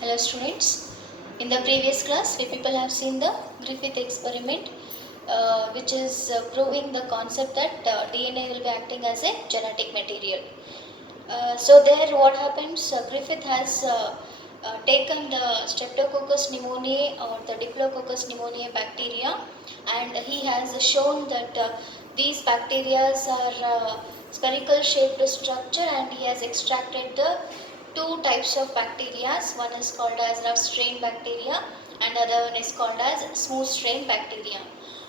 Hello students. In the previous class, we people have seen the Griffith experiment, which is proving the concept that DNA will be acting as a genetic material. So there, what happens? Griffith has taken the Streptococcus pneumoniae or the Diplococcus pneumoniae bacteria, and he has shown that these bacteria are spherical shaped structure, and he has extracted the two types of bacteria. One is called as rough strain bacteria and other one is called as smooth strain bacteria.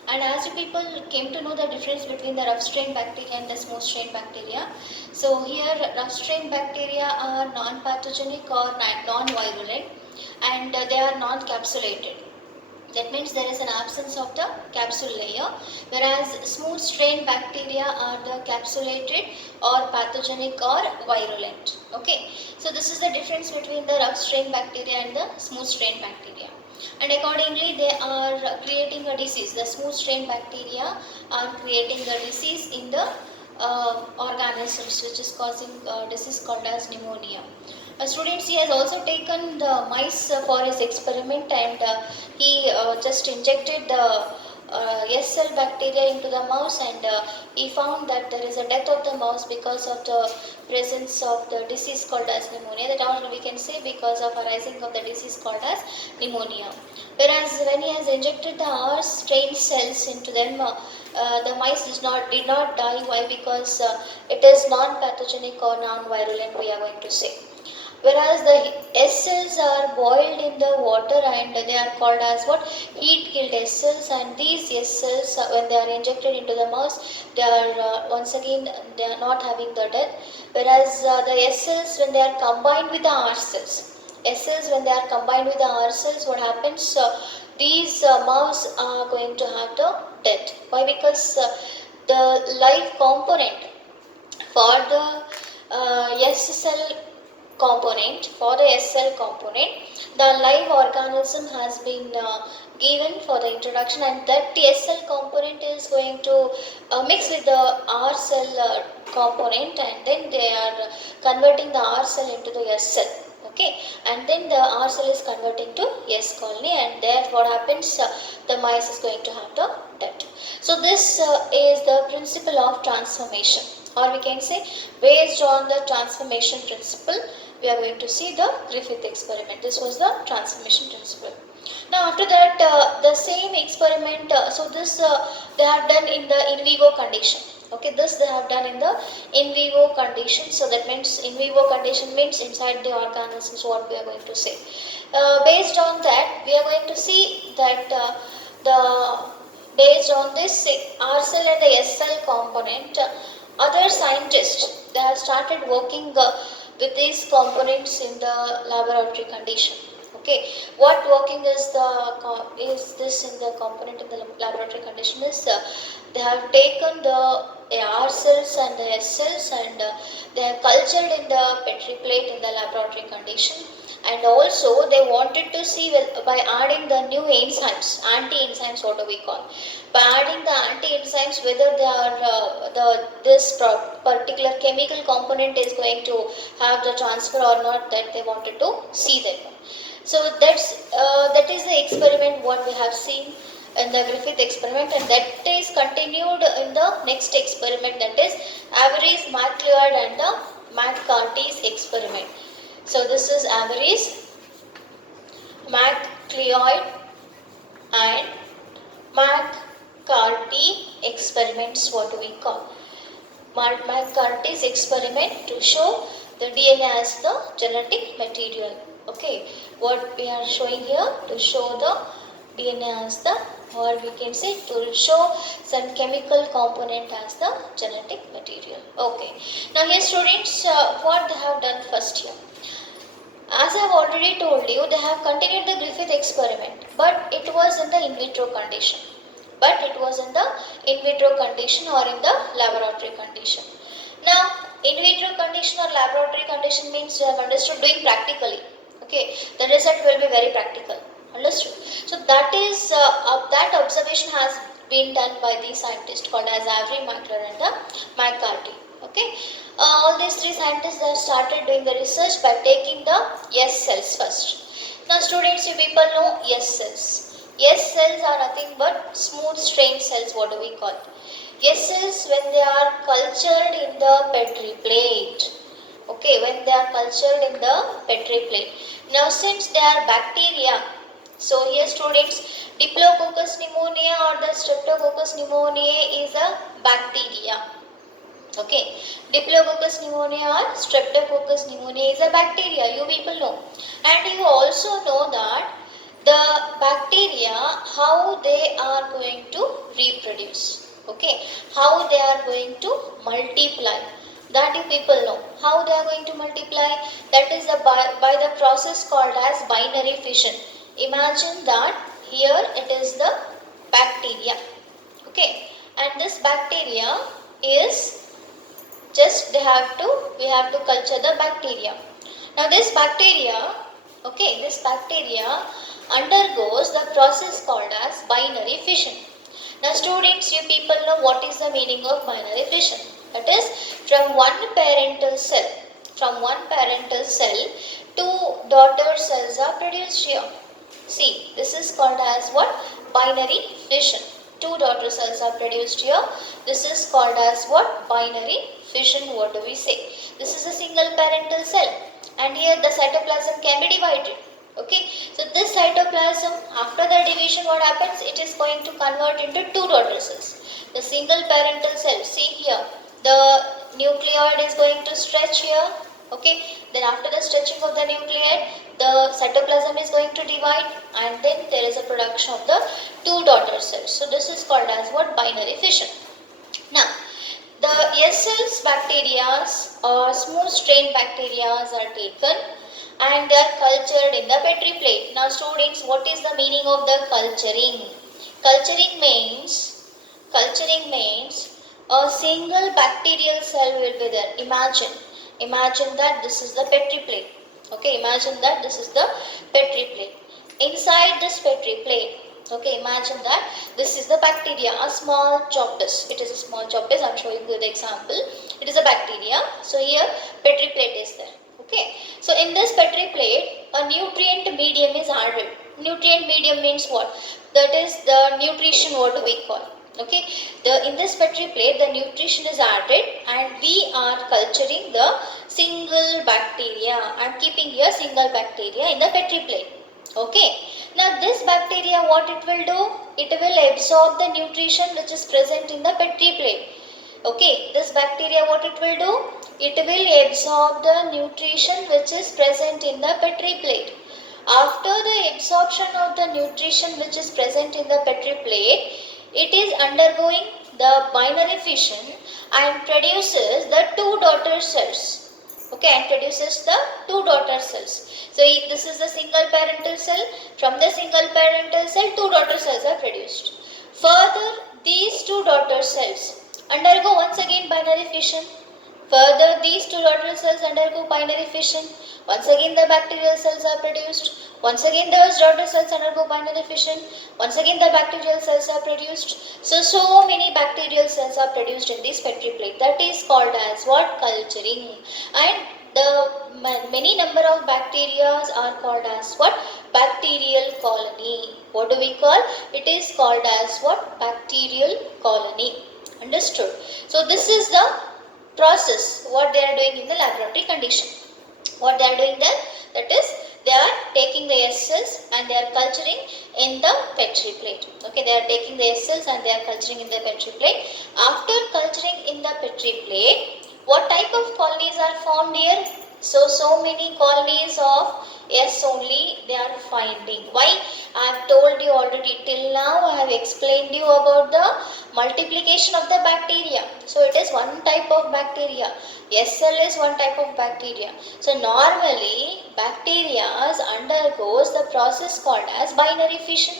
And as you people came to know the difference between the rough strain bacteria and the smooth strain bacteria, so here rough strain bacteria are non-pathogenic or non-virulent, and they are non-capsulated. That means there is an absence of the capsule layer, whereas smooth strain bacteria are the capsulated or pathogenic or virulent. Okay, so this is the difference between the rough strain bacteria and the smooth strain bacteria. And accordingly, they are creating a disease. The smooth strain bacteria are creating a disease in the organisms, which is causing disease called as pneumonia. Students, he has also taken the mice for his experiment, and he just injected the S cell bacteria into the mouse, and he found that there is a death of the mouse because of the presence of the disease called as pneumonia. That all we can say because of arising of the disease called as pneumonia. Whereas when he has injected the R strain cells into them, the mice did not die. Why? Because it is non-pathogenic or non-virulent, we are going to say. Whereas the S cells are boiled in the water, and they are called as what? Heat killed S cells, and these S cells, when they are injected into the mouse, they are once again they are not having the death. Whereas the S cells, when they are combined with the R cells, S cells when they are combined with the R cells, what happens? These mouse are going to have the death. Why? Because the life component for the S cell component, for the S cell component, the live organism has been given for the introduction, and that S cell component is going to mix with the R cell component, and then they are converting the R cell into the S cell. Okay, and then the R cell is converting to S colony, and there what happens, the mice is going to have the death. So this is the principle of transformation, or we can say based on the transformation principle, we are going to see the Griffith experiment. This was the transformation principle. Now after that, the same experiment, so this they have done in the in vivo condition. Okay, this they have done in the in vivo condition. So that means in vivo condition means inside the organisms, what we are going to say. Based on that, we are going to see that the based on this R cell and the S cell component, other scientists they have started working with these components in the laboratory condition. Okay, what working is this in the component in the laboratory condition is they have taken the R cells and the S cells, and they have cultured in the Petri plate in the laboratory condition, and also they wanted to see by adding the new enzymes, anti-enzymes, what do we call, by adding the anti-enzymes whether they are this particular chemical component is going to have the transfer or not, that they wanted to see that. So that is the experiment what we have seen in the Griffith experiment, and that is continued in the next experiment, that is Avery's, MacLeod and the McCarthy's experiment. So this is Avery's, MacLeod and McCarthy experiments, what do we call. McCarthy's experiment to show the DNA as the genetic material. Okay, what we are showing here to show the DNA as the, or we can say to show some chemical component as the genetic material. Okay, now here students, what they have done first here. As I have already told you, they have continued the Griffith experiment, but it was in the in vitro condition. But it was in the in vitro condition or in the laboratory condition. Now, in vitro condition or laboratory condition means you have understood doing practically. Okay, the result will be very practical. Understood? So that is that observation has been done by the scientist called as Avery, MacLeod and the McCarthy. Okay, all these three scientists have started doing the research by taking the S cells first. Now students, you people know S cells. S cells are nothing but smooth strain cells. What do we call? S cells when they are cultured in the Petri plate. Okay, when they are cultured in the Petri plate. Now since they are bacteria, so here students, Diplococcus pneumoniae or the Streptococcus pneumoniae is a bacteria. Okay, Diplococcus pneumoniae or Streptococcus pneumoniae is a bacteria, you people know. And you also know that the bacteria, how they are going to reproduce. Okay, how they are going to multiply. That you people know. How they are going to multiply? That is by the process called as binary fission. Imagine that here it is the bacteria. Okay, and this bacteria is just we have to culture the bacteria. Now this bacteria, okay, this bacteria undergoes the process called as binary fission. Now students, you people know what is the meaning of binary fission. That is, from one parental cell, two daughter cells are produced here. See, this is called as what? Binary fission. Two daughter cells are produced here. This is called as what? Binary fission. What do we say? This is a single parental cell, and here the cytoplasm can be divided. Okay, so this cytoplasm, after the division, what happens? It is going to convert into two daughter cells. The single parental cell, see here, the nucleoid is going to stretch here. Okay, then after the stretching of the nucleoid, the cytoplasm is going to divide, and then there is a production of the two daughter cells. So this is called as what? Binary fission. Now, the S cells bacteria or smooth strain bacteria are taken and they are cultured in the Petri plate. Now students, what is the meaning of the culturing? Culturing means a single bacterial cell will be there. Imagine that this is the Petri plate. Okay, imagine that this is the Petri plate. Inside this Petri plate, okay, imagine that this is the bacteria, a small Choptis. It is a small Choptis. I am showing you the example. It is a bacteria. So here Petri plate is there. Okay, so in this Petri plate, a nutrient medium is added. Nutrient medium means what? That is the nutrition, what do we call? Okay, in this Petri plate, the nutrition is added and we are culturing the single bacteria. I am keeping here single bacteria in the Petri plate. Okay, now this bacteria, what it will do? It will absorb the nutrition which is present in the Petri plate. Okay, this bacteria, what it will do? It will absorb the nutrition which is present in the Petri plate. After the absorption of the nutrition which is present in the Petri plate, it is undergoing the binary fission and produces the two daughter cells. Okay, and produces the two daughter cells. So this is the single parental cell. From the single parental cell, two daughter cells are produced. Further, these two daughter cells undergo once again binary fission. Further, these two daughter cells undergo binary fission. Once again, the bacterial cells are produced. Once again, those daughter cells undergo binary fission. Once again, the bacterial cells are produced. So many bacterial cells are produced in this Petri plate. That is called as what? Culturing. And the many number of bacteria are called as what? Bacterial colony. What do we call? It is called as what? Bacterial colony. Understood? So this is the process what they are doing in the laboratory condition. What they are doing there? That is, they are taking the S cells and they are culturing in the Petri plate. Okay, they are taking the S cells and they are culturing in the Petri plate. After culturing in the Petri plate, what type of colonies are formed here? So many colonies of S only they are finding. Why? I have told you already till now. I have explained you about the multiplication of the bacteria. So it is one type of bacteria. S cell is one type of bacteria. So normally bacteria undergoes the process called as binary fission,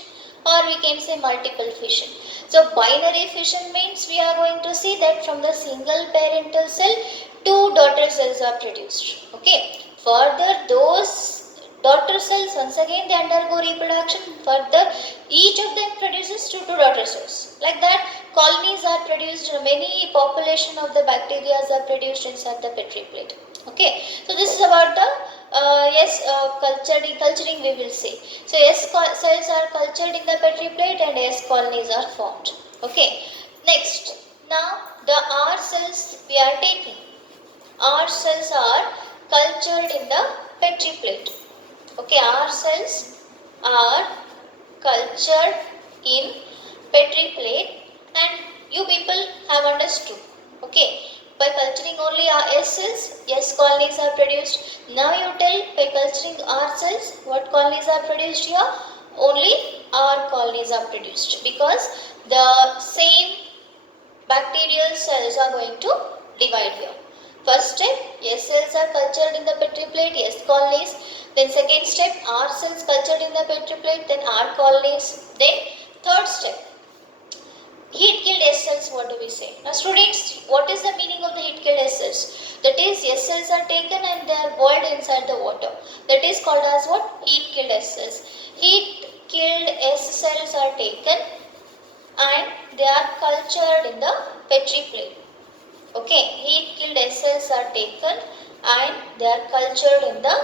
or we can say multiple fission. So binary fission means we are going to see that from the single parental cell, two daughter cells are produced. Okay. Further, those daughter cells, once again they undergo reproduction. Further, each of them produces two daughter cells. Like that, colonies are produced. Many population of the bacteria are produced inside the Petri plate. Okay. So this is about the culturing we will say. So cells are cultured in the Petri plate and S colonies are formed. Okay. Next, now the R cells we are taking. R cells are cultured in the Petri plate. Okay, R cells are cultured in Petri plate, and you people have understood. Okay, by culturing only S cells, S colonies are produced. Now you tell, by culturing R cells, what colonies are produced here? Only R colonies are produced, because the same bacterial cells are going to divide here. First step, S cells are cultured in the Petri plate, S colonies. Then second step, R cells cultured in the Petri plate, then R colonies. Then third step, heat killed S cells, what do we say? Now students, what is the meaning of the heat killed S cells? That is, S cells are taken and they are boiled inside the water. That is called as what? Heat killed S cells. Heat killed S cells are taken and they are cultured in the Petri plate. Okay, heat killed S cells are taken and they are cultured in the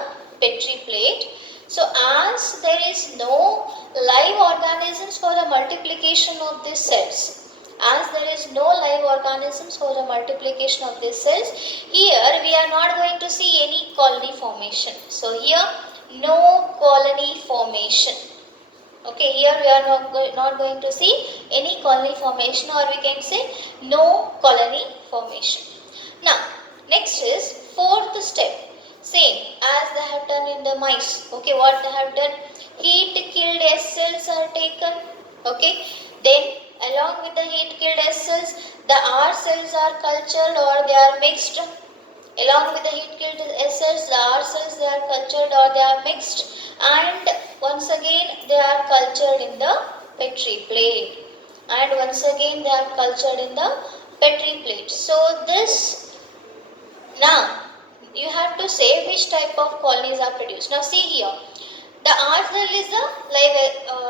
Petri plate. So as there is no live organisms for the multiplication of these cells, as there is no live organisms for the multiplication of these cells, here we are not going to see any colony formation. So here no colony formation. Okay, here we are not going to see any colony formation, or we can say no colony formation. Now, next is fourth step. Same as they have done in the mice. Okay, what they have done? Heat killed S cells are taken. Okay, then along with the heat killed S cells, the R cells are cultured or they are mixed. Along with the heat killed S cells, the R cells they are cultured or they are mixed, and once again they are cultured in the Petri plate, and once again they are cultured in the Petri plate. So this, now you have to say which type of colonies are produced. Now see here, the R cell is a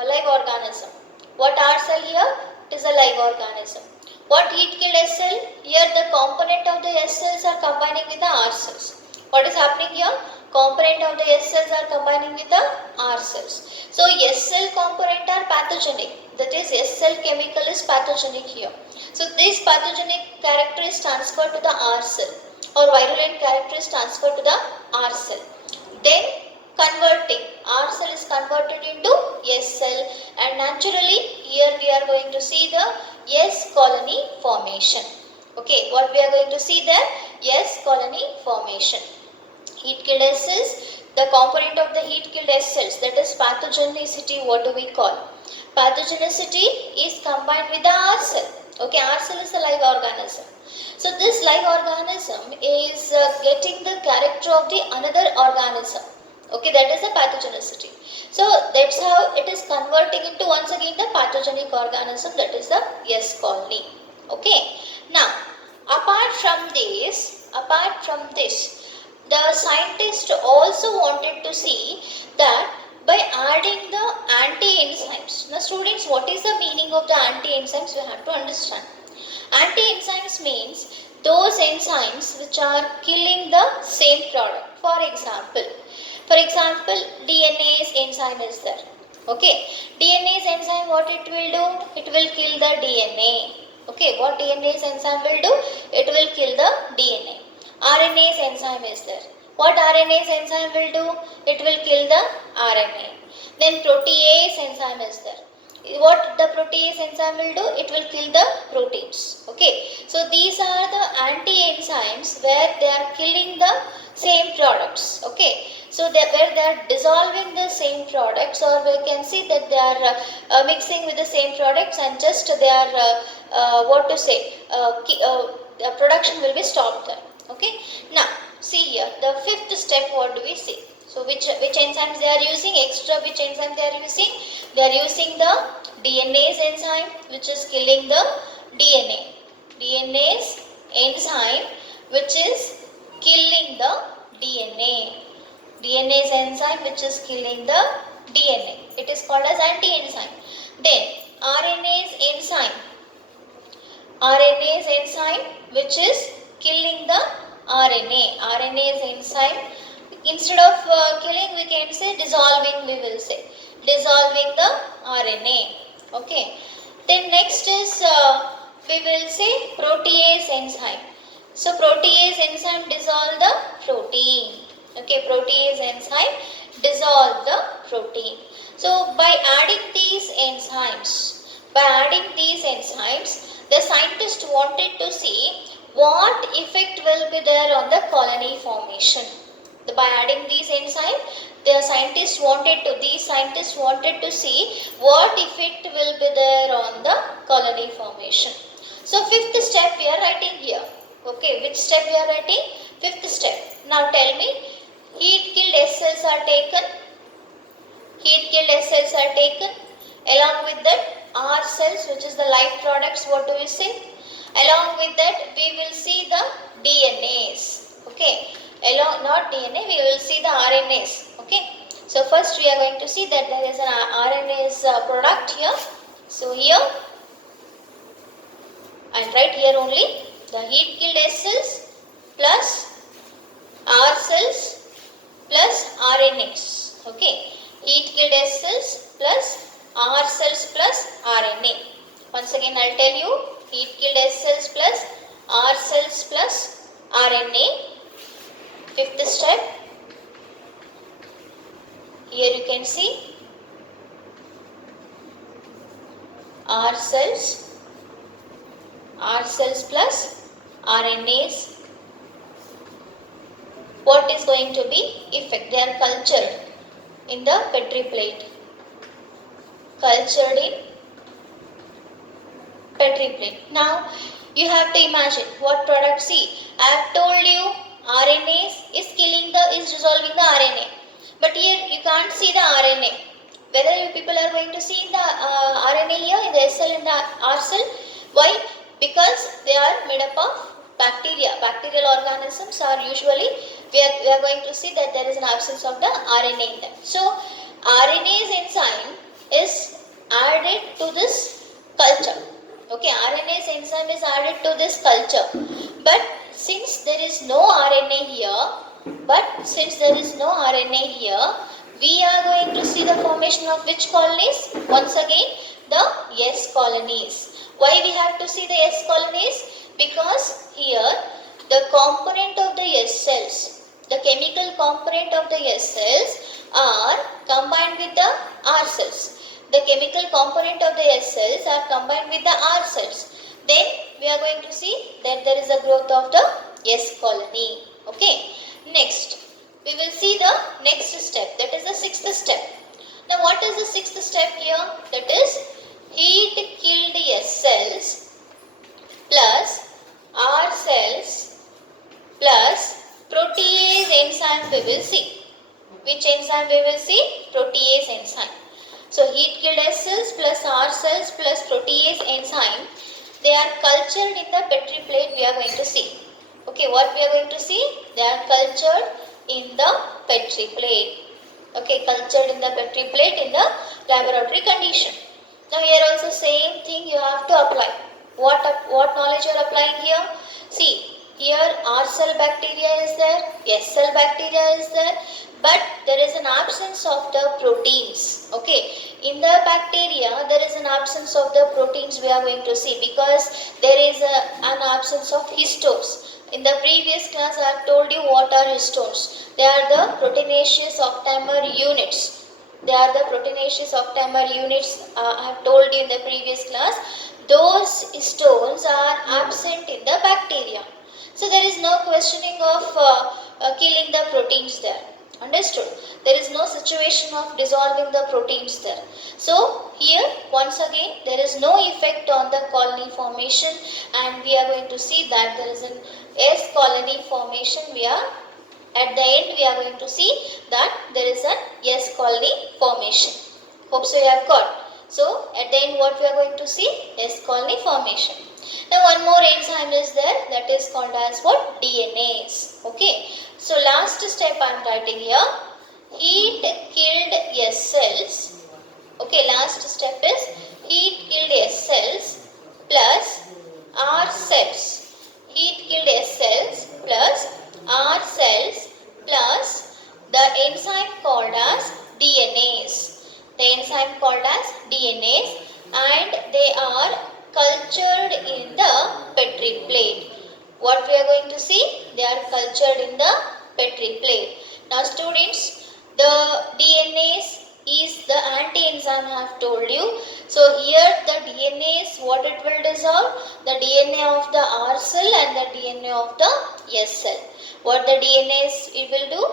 live organism. What R cell here? It is a live organism. What heat killed S cell? Here the component of the S cells are combining with the R cells. What is happening here? Component of the S cells are combining with the R cells. So S cell component are pathogenic. That is, S cell chemical is pathogenic here. So this pathogenic character is transferred to the R cell, or virulent character is transferred to the R cell. Then converting, R cell is converted into S cell, and naturally here we are going to see the S colony formation. Okay, what we are going to see there? S colony formation. Heat killed S cells, the component of the heat killed S cells, that is pathogenicity, what do we call? Pathogenicity is combined with the R cell. Okay, R cell is a live organism. So this live organism is getting the character of the another organism. Okay, that is the pathogenicity. So that's how it is converting into once again the pathogenic organism, that is the S colony. Okay. Now, apart from this, the scientist also wanted to see that by adding the anti-enzymes. Now students, what is the meaning of the anti-enzymes? We have to understand. Anti-enzymes means those enzymes which are killing the same product. For example, DNase enzyme is there. Okay, DNase enzyme, what it will do? It will kill the DNA. Okay, what DNase enzyme will do? It will kill the DNA. RNase enzyme is there. What RNase enzyme will do? It will kill the RNA. Then protease enzyme is there. What the protease enzyme will do? It will kill the proteins. Okay, so these are the anti-enzymes where they are killing the same products. Okay, so where they are dissolving the same products, or we can see that they are mixing with the same products, and just they are the production will be stopped there. Okay, now see here the fifth step, what do we see? So which enzymes they are using? Extra which enzyme they are using? They are using the DNase enzyme, which is killing the DNA. DNase enzyme which is killing the DNA. DNase enzyme which is killing the DNA. It is called as anti-enzyme. Then RNase enzyme. RNase enzyme which is killing the RNA. RNase enzyme Instead of killing, we can say dissolving, we will say. Dissolving the RNA. Okay. Then next is, we will say protease enzyme. So protease enzyme dissolve the protein. Okay, protease enzyme dissolve the protein. So by adding these enzymes, the scientist wanted to see what effect will be there on the colony formation. By adding these enzymes, these scientists wanted to see what effect will be there on the colony formation. So fifth step we are writing here. Okay, which step we are writing? Fifth step. Now tell me, heat killed S cells are taken. Along with that, R cells, which is the life products, what do we say? Along with that, we will see the DNAs. Okay, not DNA, we will see the RNAs. Okay, so first we are going to see that there is an RNAs product here. So here, I'll write here only the heat killed S cells plus R cells plus RNAs. Okay, heat killed S cells plus R cells plus RNA. Once again I'll tell you, heat killed S cells plus R cells plus RNA. Fifth step. Here you can see R cells plus RNAs. What is going to be effect? They are cultured in the Petri plate. Now you have to imagine what product. See, I have told you RNAs is dissolving the RNA, but here you can't see the RNA. Whether you people are going to see the RNA here in the S cell and the R cell. Why? Because they are made up of bacteria. Bacterial organisms are usually, we are going to see that there is an absence of the RNA in them. So RNase enzyme is added to this culture. Okay, RNase enzyme is added to this culture. But since there is no RNA here, we are going to see the formation of which colonies? Once again, the S colonies. Why we have to see the S colonies? Because here the component of the S cells, the chemical component of the S cells are combined with the R cells. The chemical component of the S cells are combined with the R cells. Then we are going to see that there is a growth of the S colony. Okay. Next, we will see the next step. That is the sixth step. Now what is the sixth step here? That is heat killed S cells plus R cells plus protease enzyme we will see. Which enzyme we will see? Protease enzyme. So heat killed S cells plus R cells plus protease enzyme, they are cultured in the Petri plate we are going to see. Okay, what we are going to see? They are cultured in the Petri plate. Okay, cultured in the Petri plate in the laboratory condition. Now here also same thing you have to apply. What knowledge you are applying here? See, here R cell bacteria is there, S cell bacteria is there, but there is an absence of the proteins. Okay, in the bacteria there is an absence of the proteins we are going to see because there is an absence of histones. In the previous class I have told you what are histones. They are the proteinaceous octamer units. I have told you in the previous class. Those histones are absent in the bacteria. So there is no questioning of killing the proteins there. Understood? There is no situation of dissolving the proteins there. So here once again there is no effect on the colony formation, and we are going to see that there is an S colony formation. At the end we are going to see that there is an S colony formation. Hope so you have got. So at the end what we are going to see? S colony formation. Now one more enzyme is there, that is called as what? DNase. Okay. So last step I am writing here. Heat killed S cells. Okay, last step is heat killed S cells plus R cells. Heat killed S cells plus R cells plus DNAs. The enzyme called as DNAs, and they are cultured in the Petri plate. What we are going to see? They are cultured in the Petri plate. Now students, the DNAs is the anti-enzyme I have told you. So here the DNAs, what it will dissolve? The DNA of the R cell and the DNA of the S cell. What the DNAs it will do?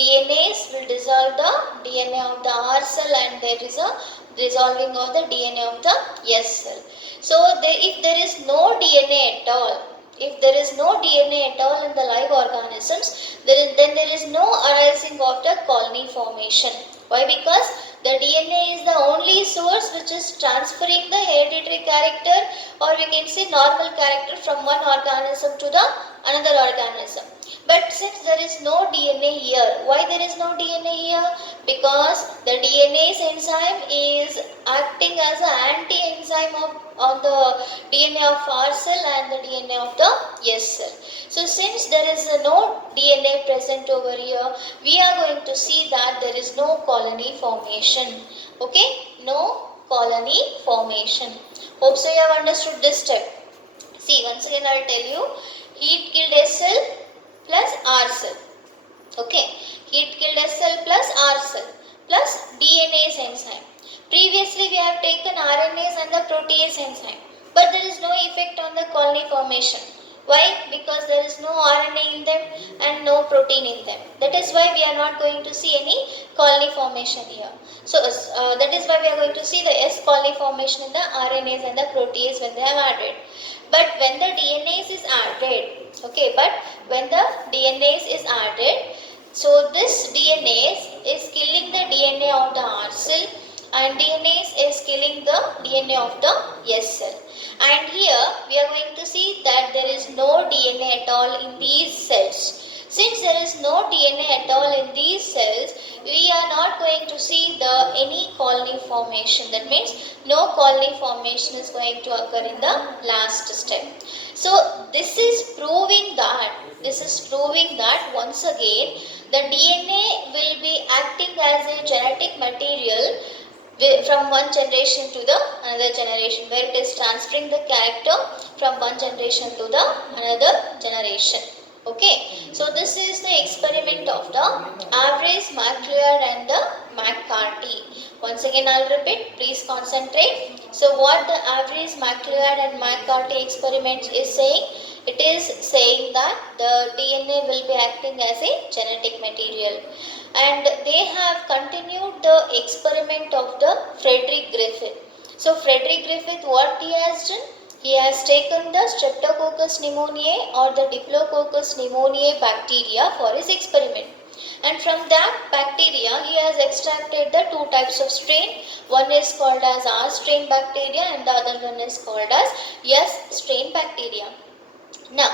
DNAs will dissolve the DNA of the R cell, and there is a dissolving of the DNA of the S cell. So if there is no DNA at all, if there is no DNA at all in the live organisms, then there is no arising of the colony formation. Why? Because the DNA is the only source which is transferring the hereditary character, or we can say normal character, from one organism to the another organism. But since there is no DNA here, why there is no DNA here? Because the DNase enzyme is acting as an anti-enzyme on the DNA of R cell and the DNA of the S cell. So since there is no DNA present over here, we are going to see that there is no colony formation. Okay, no colony formation. Hope so you have understood this step. See, once again I will tell you, heat killed S cell plus R cell. Okay, heat killed S cell plus R cell plus DNase enzyme. Previously we have taken RNase and the protease enzyme, but there is no effect on the colony formation. Why? Because there is no RNA in them and no protein in them. That is why we are not going to see any colony formation here. So that is why we are going to see the S colony formation in the RNase and the protease when they have added. But when the DNase is added, okay, so this DNase is killing the DNA of the R cell, and DNase is killing the DNA of the S cell. And here we are going to see that there is no DNA at all in these cells. Since there is no DNA at all in these cells, we are not going to see any colony formation. That means no colony formation is going to occur in the last step. So this is proving that once again the DNA will be acting as a genetic material from one generation to the another generation, where it is transferring the character from one generation to the another generation. Okay, so this is the experiment of the Average, MacLeod and the McCarty. Once again I will repeat, please concentrate. So what the Average, MacLeod and McCarty experiment is saying? It is saying that the DNA will be acting as a genetic material, and they have continued the experiment of the Frederick Griffith. So Frederick Griffith, what he has done? He has taken the Streptococcus pneumoniae or the Diplococcus pneumoniae bacteria for his experiment. And from that bacteria, he has extracted the two types of strain. One is called as R strain bacteria and the other one is called as S strain bacteria. Now,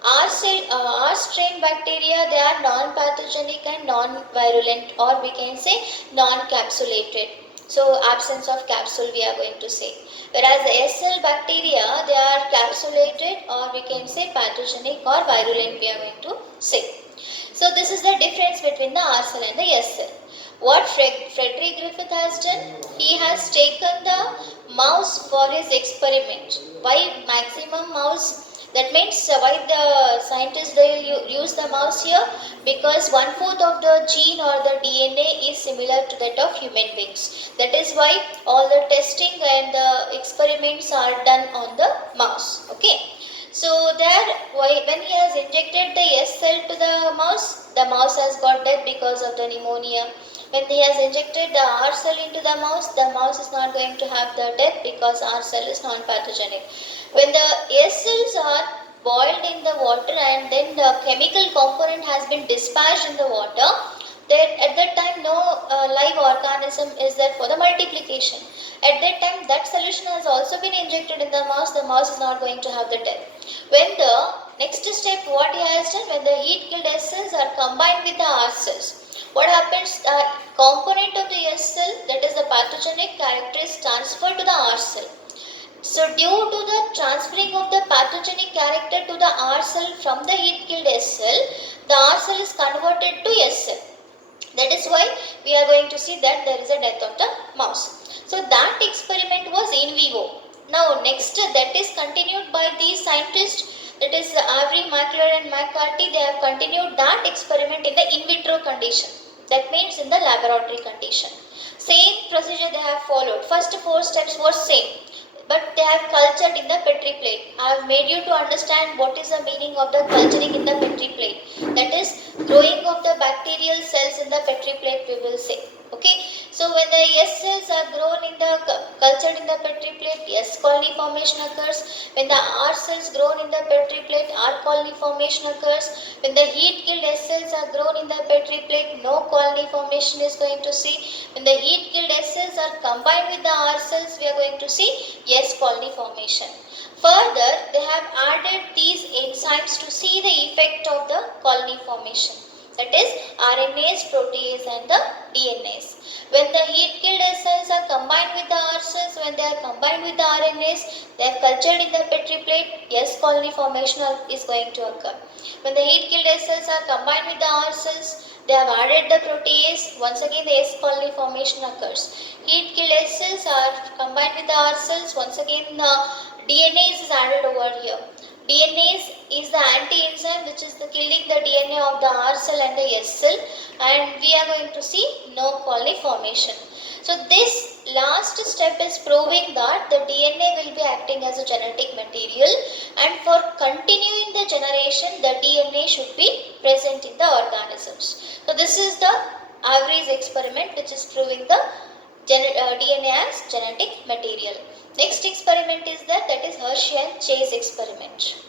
R strain bacteria, they are non-pathogenic and non-virulent, or we can say non-capsulated. So, absence of capsule we are going to say. Whereas the S cell bacteria, they are capsulated, or we can say pathogenic or virulent we are going to say. So, this is the difference between the R cell and the S cell. What Frederick Griffith has done? He has taken the mouse for his experiment. Why maximum mouse? That means why the scientists they use the mouse here? Because 1/4 of the gene or the DNA is similar to that of human beings. That is why all the testing and the experiments are done on the mouse. Okay. So there, when he has injected the S cell to the mouse has got dead because of the pneumonia. When he has injected the R cell into the mouse is not going to have the death because R cell is non-pathogenic. When the S cells are boiled in the water and then the chemical component has been dispatched in the water, then at that time no live organism is there for the multiplication. At that time that solution has also been injected in the mouse is not going to have the death. When the next step what he has done, when the heat killed S cells are combined with the R cells, what happens? The component of the S cell, that is the pathogenic character, is transferred to the R cell. So due to the transferring of the pathogenic character to the R cell from the heat killed S cell, the R cell is converted to S cell. That is why we are going to see that there is a death of the mouse. So that experiment was in vivo. Now next that is continued by these scientists, that is Avery, McClure and McCarthy. They have continued that experiment in the in vitro condition. That means in the laboratory condition. Same procedure they have followed. First 4 steps were same, but they have cultured in the Petri plate. I have made you to understand what is the meaning of the culturing in the Petri plate. That is growing of the bacterial cells in the Petri plate, we will say. Okay, so when the S cells are grown in the cultured in the Petri plate, S colony formation occurs. When the R cells grown in the Petri plate, R colony formation occurs. When the heat killed S cells are grown in the Petri plate, no colony formation is going to see. When the heat killed S cells are combined with the R cells, we are going to see S colony formation. Further, they have added these enzymes to see the effect of the colony formation. That is RNase, protease and the DNase. When the heat killed S cells are combined with the R cells, when they are combined with the RNase, they are cultured in the Petri plate, S colony formation is going to occur. When the heat killed S cells are combined with the R cells, they have added the protease, once again the S colony formation occurs. Heat killed S cells are combined with the R cells, once again the DNase is added over here. DNase is the anti-enzyme which is killing the DNA of the R cell and the S cell, and we are going to see no colony formation. So this last step is proving that the DNA will be acting as a genetic material, and for continuing the generation the DNA should be present in the organisms. So this is the Avery's experiment which is proving the DNA as genetic material. Next experiment is that is Hershey and Chase experiment.